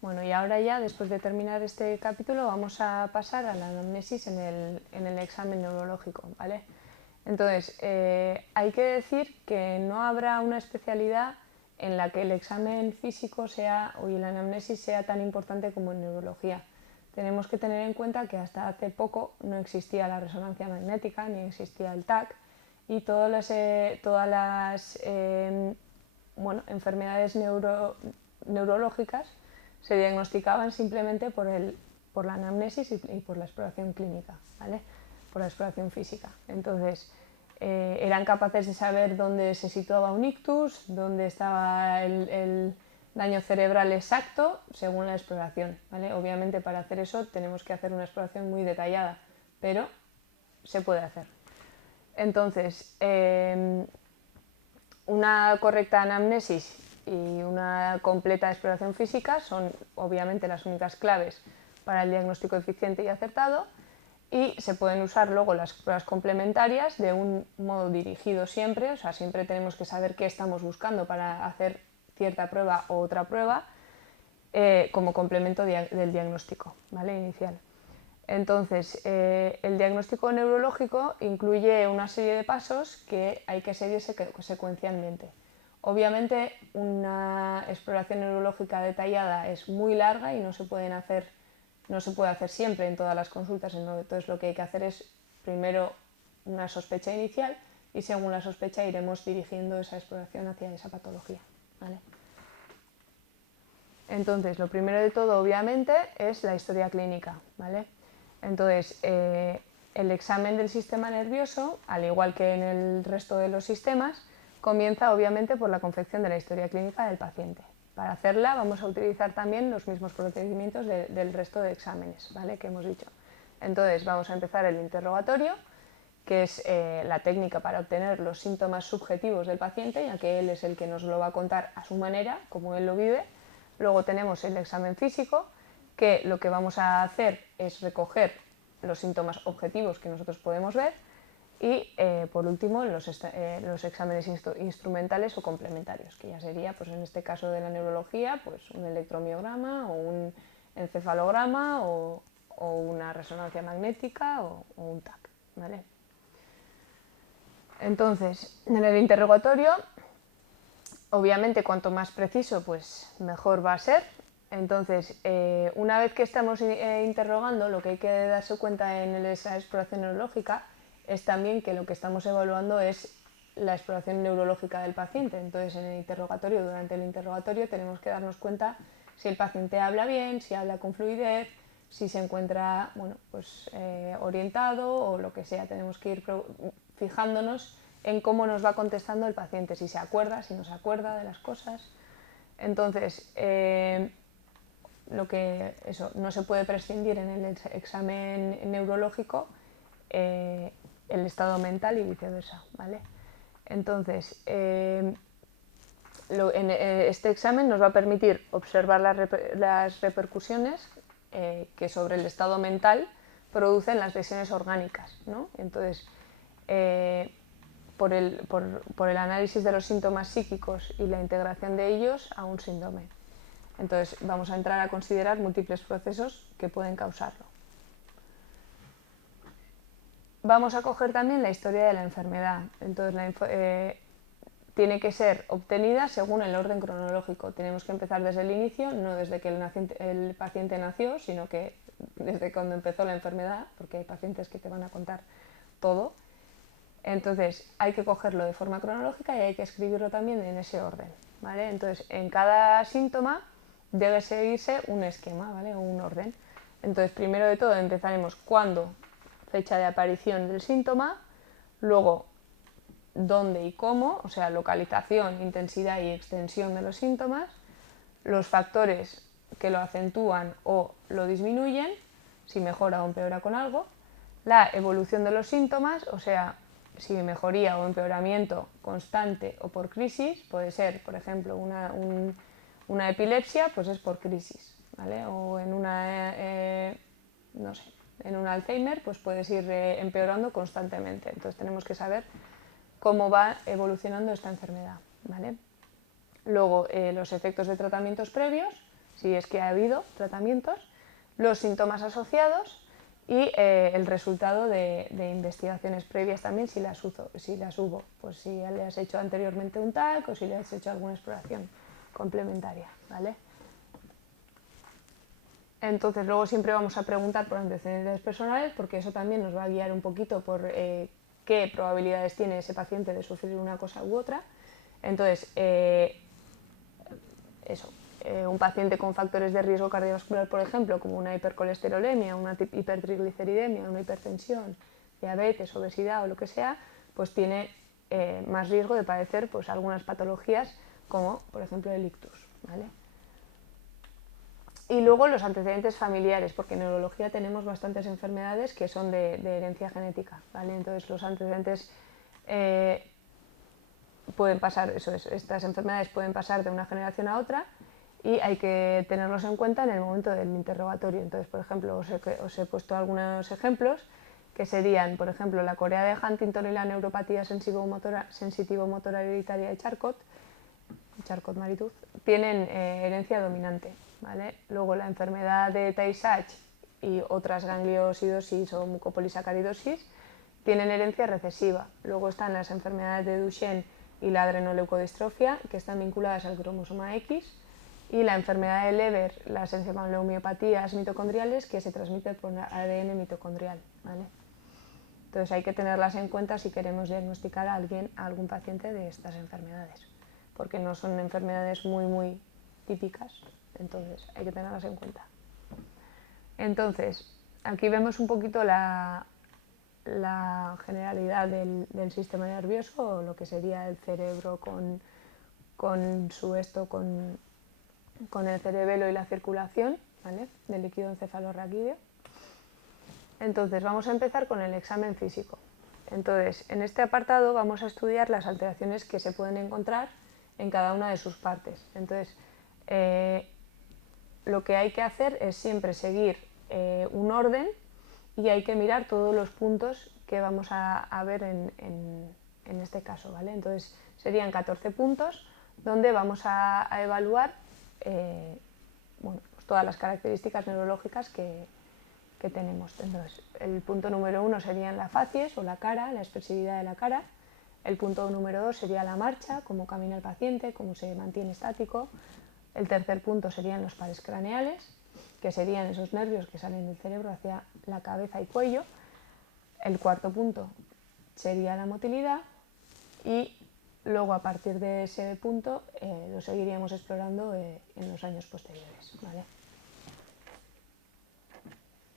Bueno, y ahora ya, después de terminar este capítulo, vamos a pasar a la anamnesis en el examen neurológico, ¿vale? Entonces, hay que decir que no habrá una especialidad en la que el examen físico y la anamnesis sea tan importante como en neurología. Tenemos que tener en cuenta que hasta hace poco no existía la resonancia magnética ni existía el TAC, y todas las enfermedades neurológicas se diagnosticaban simplemente por la anamnesis y por la exploración clínica, ¿vale? Por la exploración física. Entonces, eran capaces de saber dónde se situaba un ictus, dónde estaba el daño cerebral exacto según la exploración, ¿vale? Obviamente, para hacer eso tenemos que hacer una exploración muy detallada, pero se puede hacer. Entonces, una correcta anamnesis y una completa exploración física son obviamente las únicas claves para el diagnóstico eficiente y acertado, y se pueden usar luego las pruebas complementarias de un modo dirigido siempre, o sea, siempre tenemos que saber qué estamos buscando para hacer cierta prueba o otra prueba como complemento del diagnóstico, ¿vale? Inicial. Entonces, el diagnóstico neurológico incluye una serie de pasos que hay que seguir secuencialmente. Obviamente, una exploración neurológica detallada es muy larga y no se puede hacer siempre en todas las consultas. Entonces, lo que hay que hacer es primero una sospecha inicial y según la sospecha iremos dirigiendo esa exploración hacia esa patología, ¿vale? Entonces, lo primero de todo, obviamente, es la historia clínica, ¿vale? Entonces, el examen del sistema nervioso, al igual que en el resto de los sistemas, comienza obviamente por la confección de la historia clínica del paciente. Para hacerla vamos a utilizar también los mismos procedimientos del resto de exámenes, ¿vale? Que hemos dicho. Entonces, vamos a empezar el interrogatorio, que es la técnica para obtener los síntomas subjetivos del paciente, ya que él es el que nos lo va a contar a su manera, como él lo vive. Luego tenemos el examen físico, que lo que vamos a hacer es recoger los síntomas objetivos que nosotros podemos ver, y por último los exámenes instrumentales o complementarios, que ya sería, pues en este caso de la neurología, pues un electromiograma o un encefalograma o una resonancia magnética o un TAC, ¿vale? Entonces, en el interrogatorio, obviamente cuanto más preciso, pues mejor va a ser. Entonces, una vez que estamos interrogando, lo que hay que darse cuenta en esa exploración neurológica es también que lo que estamos evaluando es la exploración neurológica del paciente. Entonces, en el interrogatorio, durante el interrogatorio, tenemos que darnos cuenta si el paciente habla bien, si habla con fluidez, si se encuentra, bueno, pues, orientado o lo que sea. Tenemos que ir fijándonos en cómo nos va contestando el paciente, si se acuerda, si no se acuerda de las cosas. Entonces, no se puede prescindir en el examen neurológico el estado mental y viceversa, ¿vale? Entonces, este examen nos va a permitir observar las repercusiones que sobre el estado mental producen las lesiones orgánicas, ¿no? Entonces, por el análisis de los síntomas psíquicos y la integración de ellos a un síndrome. Entonces, vamos a entrar a considerar múltiples procesos que pueden causarlo. Vamos a coger también la historia de la enfermedad. Entonces, tiene que ser obtenida según el orden cronológico. Tenemos que empezar desde el inicio, no desde que el paciente nació, sino que desde cuando empezó la enfermedad, porque hay pacientes que te van a contar todo. Entonces, hay que cogerlo de forma cronológica y hay que escribirlo también en ese orden, ¿vale? Entonces, en cada síntoma debe seguirse un esquema, ¿vale? O un orden. Entonces, primero de todo empezaremos cuándo, fecha de aparición del síntoma, luego dónde y cómo, o sea, localización, intensidad y extensión de los síntomas, los factores que lo acentúan o lo disminuyen, si mejora o empeora con algo, la evolución de los síntomas, o sea, si mejoría o empeoramiento constante o por crisis. Puede ser, por ejemplo, una epilepsia, pues es por crisis, ¿vale? O en en un Alzheimer, pues puedes ir empeorando constantemente. Entonces tenemos que saber cómo va evolucionando esta enfermedad, ¿vale? Luego, los efectos de tratamientos previos, si es que ha habido tratamientos, los síntomas asociados y el resultado de investigaciones previas también, si las hubo, pues si le has hecho anteriormente un TAC o si le has hecho alguna exploración complementaria, ¿vale? Entonces luego siempre vamos a preguntar por antecedentes personales, porque eso también nos va a guiar un poquito por qué probabilidades tiene ese paciente de sufrir una cosa u otra. Entonces, un paciente con factores de riesgo cardiovascular, por ejemplo, como una hipercolesterolemia, una hipertrigliceridemia, una hipertensión, diabetes, obesidad o lo que sea, pues tiene más riesgo de padecer pues, algunas patologías como, por ejemplo, el ictus, ¿vale? Y luego los antecedentes familiares, porque en neurología tenemos bastantes enfermedades que son de herencia genética, ¿vale? Entonces los antecedentes pueden pasar, estas enfermedades pueden pasar de una generación a otra y hay que tenerlos en cuenta en el momento del interrogatorio. Entonces, por ejemplo, os he puesto algunos ejemplos que serían, por ejemplo, la corea de Huntington y la neuropatía sensitivo-motora hereditaria de Charcot-Marie-Tooth, tienen herencia dominante, ¿vale? Luego la enfermedad de Tay-Sachs y otras gangliosidosis o mucopolisacaridosis tienen herencia recesiva. Luego están las enfermedades de Duchenne y la adrenoleucodistrofia, que están vinculadas al cromosoma X, y la enfermedad de Leber, las encefalomiopatías mitocondriales, que se transmiten por ADN mitocondrial, ¿vale? Entonces hay que tenerlas en cuenta si queremos diagnosticar a algún paciente de estas enfermedades, porque no son enfermedades muy típicas, entonces hay que tenerlas en cuenta. Entonces, aquí vemos un poquito la generalidad del sistema nervioso, o lo que sería el cerebro con el cerebelo y la circulación, ¿vale?, del líquido encefalorraquídeo. Entonces vamos a empezar con el examen físico. Entonces, en este apartado vamos a estudiar las alteraciones que se pueden encontrar en cada una de sus partes. Entonces, lo que hay que hacer es siempre seguir un orden y hay que mirar todos los puntos que vamos a ver en este caso, ¿vale? Entonces, serían 14 puntos donde vamos a evaluar pues todas las características neurológicas que tenemos. Entonces, el punto número 1 serían la facies o la cara, la expresividad de la cara. El punto número 2 sería la marcha, cómo camina el paciente, cómo se mantiene estático. El tercer punto serían los pares craneales, que serían esos nervios que salen del cerebro hacia la cabeza y cuello. El cuarto punto sería la motilidad y luego a partir de ese punto lo seguiríamos explorando en los años posteriores, ¿vale?